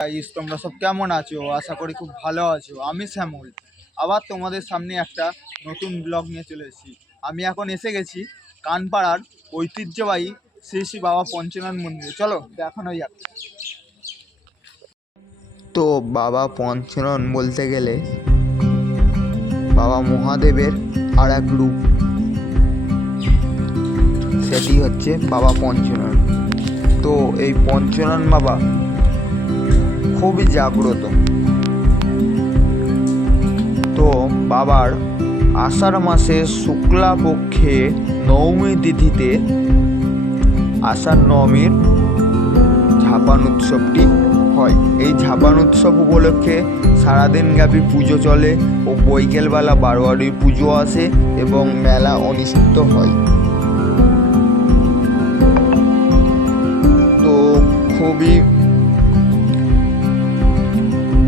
Guys, তোমরা সব কেমন আছো? আশা করি খুব ভালো আছো। আমি শ্যামল আবার তোমাদের সামনে একটা নতুন ব্লগ নিয়ে চলে এসেছি। আমি এখন এসে গেছি কানপাড়ার ঐতিহ্যবাহী শ্রী শ্রী বাবা পঞ্চনাথ মন্দিরে। চলো দেখানো যাক। তো বাবা পঞ্চনন বলতে গেলে বাবা মহাদেবের আর এক রূপ, সেটি হচ্ছে বাবা পঞ্চনন। তো এই পঞ্চনন বাবা খুবই জাগ্রত। তো বাবার আষাঢ় মাসে শুক্লা পক্ষে নবমী তিথিতে আষাঢ় নবমীর ঝাপান উৎসবটি হয়। এই ঝাপান উৎসব উপলক্ষে সারাদিন ব্যাপী পুজো চলে ও বৈকালবেলা বারোয়ারির পুজো আসে এবং মেলা অনুষ্ঠিত হয়। তো খুবই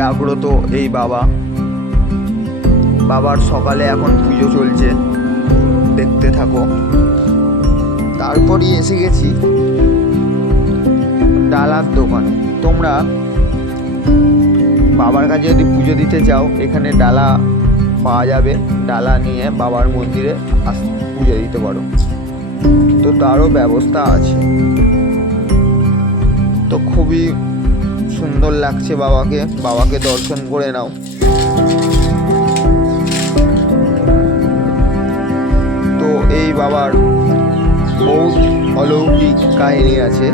জাগ্রত এই বাবার সকালে এখন পুজো চলছে, দেখতে থাকো। তারপরই এসে গেছি ডালার দোকানে। তোমরা বাবার কাছে যদি পুজো দিতে চাও, এখানে ডালা পাওয়া যাবে। ডালা নিয়ে বাবার মন্দিরে পুজো দিতে পারো। তো তারও ব্যবস্থা আছে। তো খুবই সুন্দর লাগছে বাবাকে দর্শন করে নাও। তো এই বাবার বহুত অলৌকিক কাহিনী আছে।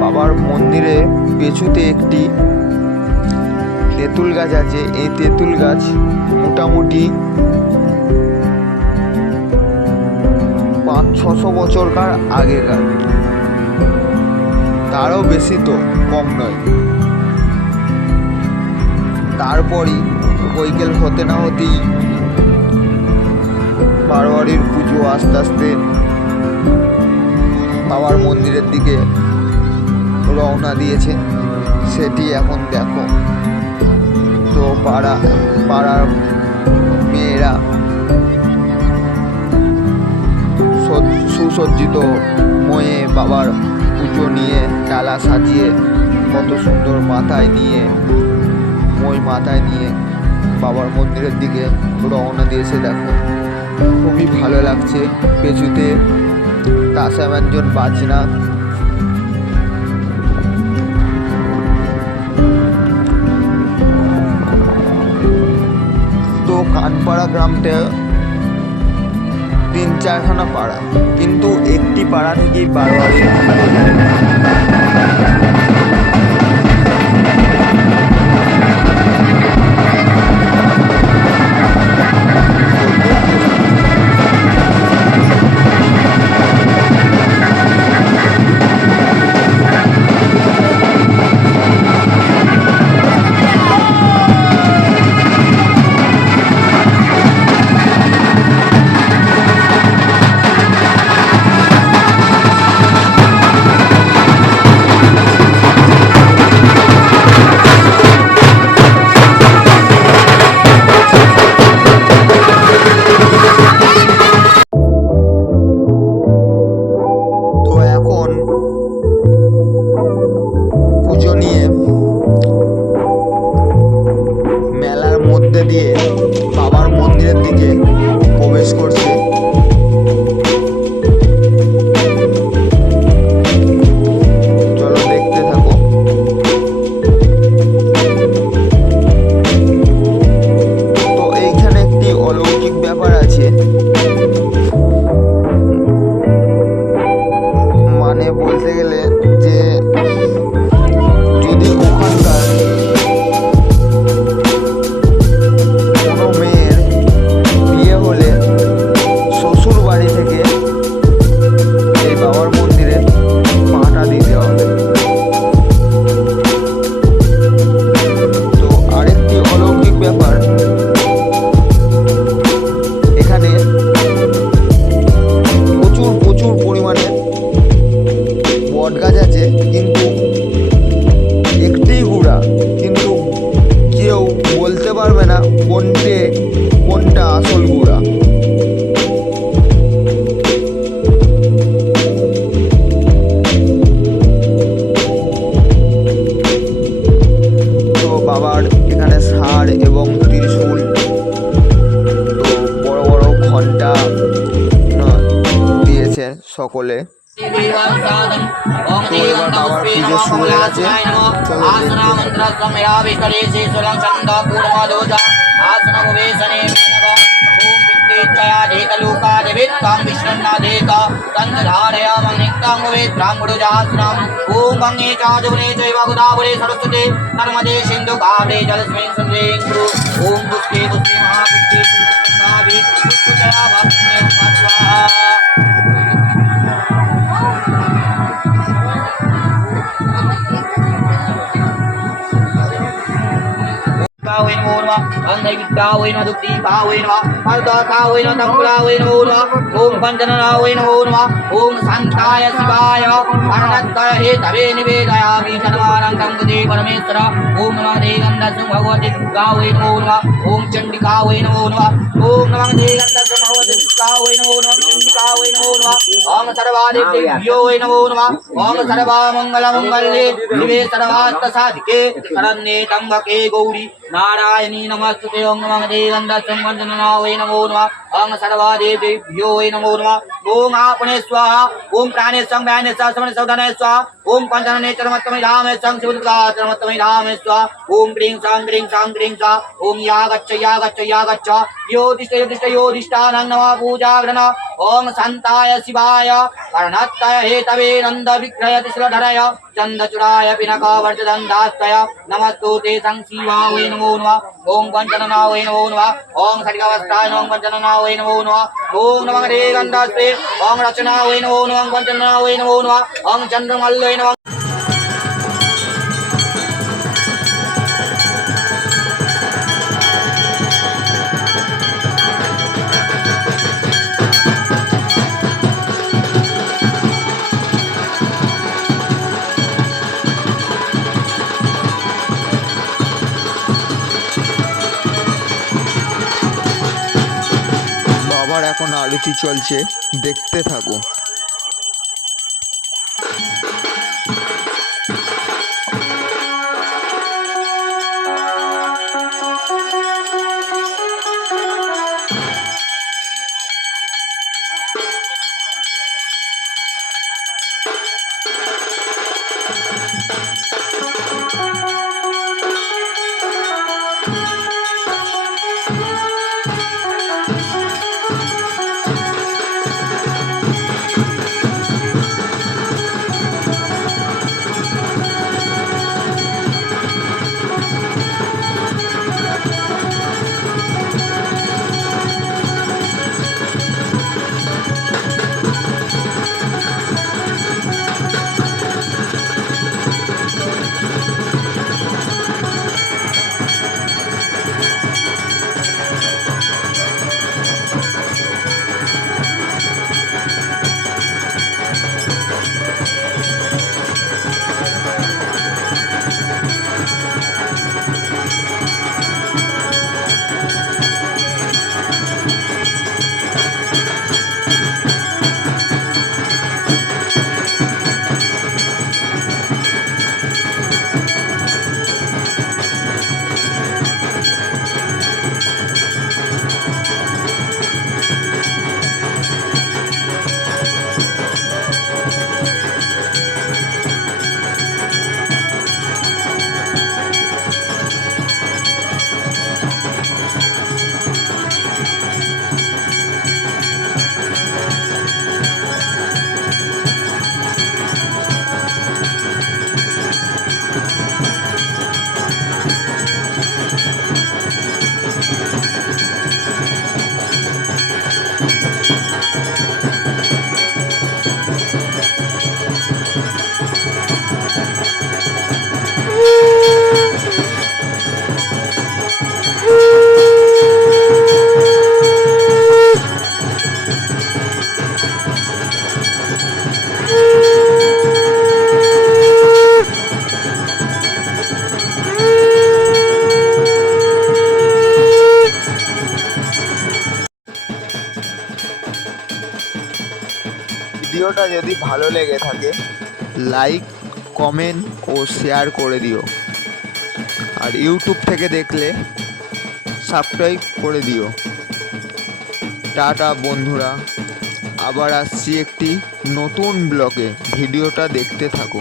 বাবার মন্দিরে পেছুতে একটি তেঁতুল গাছ আছে। এই তেঁতুল গাছ মোটামুটি 500-600 বছরকার আগেকার, তারও বেশি, তো কম নয়। তারপরই বৈকাল হতে না হতেই বারোয়ারির পুজো আস্তে আস্তে বাবার মন্দিরের দিকে রওনা দিয়েছে, সেটি এখন দেখো। তো পাড়ার মেয়েরা সুসজ্জিত ময়ে বাবার পুজো নিয়ে ডালা সাজিয়ে কত সুন্দর মাথায় নিয়ে বাবার মন্দিরের দিকে রওনা দিয়েছে। দেখো খুবই ভালো লাগছে। পেছুতে তাসা ব্যঞ্জন বাজনা। তো কানপাড়া গ্রামটা 3-4খানা পাড়া, কিন্তু একটি পাড়া থেকেই বারোয়ারির সকলে। তো এবার বাবার পুজো শুরু হয়ে গেছে, চলো नर्मदे सिंधु कावेरी जलस्मिन् सन्निधिं कुरु। ओम पुष्पे पुष्पे महापुष्पे पुष्पे पुष्पजया भक्तिमेव स्वाहा। Kawin Unwa, Andai Kawin Adukti Kawin Wa, Alta Kawin Tampawin Unwa, Om Panjana Unwa, Om Santaya Sivaya, Paranataya Hetave Nivedaya, Vishanavaram Kamputi Parameswara, Om Namah Devandasam Bhagavati Kawin Unwa, Om Chandi Kawin Unwa, Om Namah Devandasam Bhagavati Kawin Unwa, Chandi Kawin Unwa, Om Sarvadi Yoin Unwa, Om Sarva Mangala Mangalye, Nive Sarvasta Sadhike, Saranye Tambake Gauri, Narayani नमस्ते ओम नमः देवन्दस्सं वन्दनाय नमो नमः ओम सर्वादेव्यो नमो नमः ओम आपने स्वाहा ओम प्राणे संज्ञाने समन सौधने स्वाहा ओम पंचनने चरमत्तमे धामे संसिवदुर्गा चरमत्तमे धामे स्वाहा ओम क्रीं सां स्वाहा ओम यागच्छ योदिष्टानं नमः पूजाग्रहण ओम शान्ताय शिवाय कर्णत्तय हेतवे नन्द विग्रह तिस्रधरय चन्दचूडाय पिनकवर्जदन्दास्तय नमस्तुते संशिवाय नमो नमः ओम पंचननाय नमो नमः ओम षड्गवस्थाय नमः पंचननाय नमो नमः ओम नमः देवन्दस्ते ओम रचनाय नमो नमः पंचननाय नमो नमः ओम चन्द्रमल्लय नमः। বাবার এখন আরতি চলছে, দেখতে থাকো। ভিডিওটা যদি ভালো লেগে থাকে লাইক কমেন্ট ও শেয়ার করে দিও, আর ইউটিউব থেকে দেখলে সাবস্ক্রাইব করে দিও। টাটা বন্ধুরা, আবার আসছি একটি নতুন ব্লগে, ভিডিওটা দেখতে থাকো।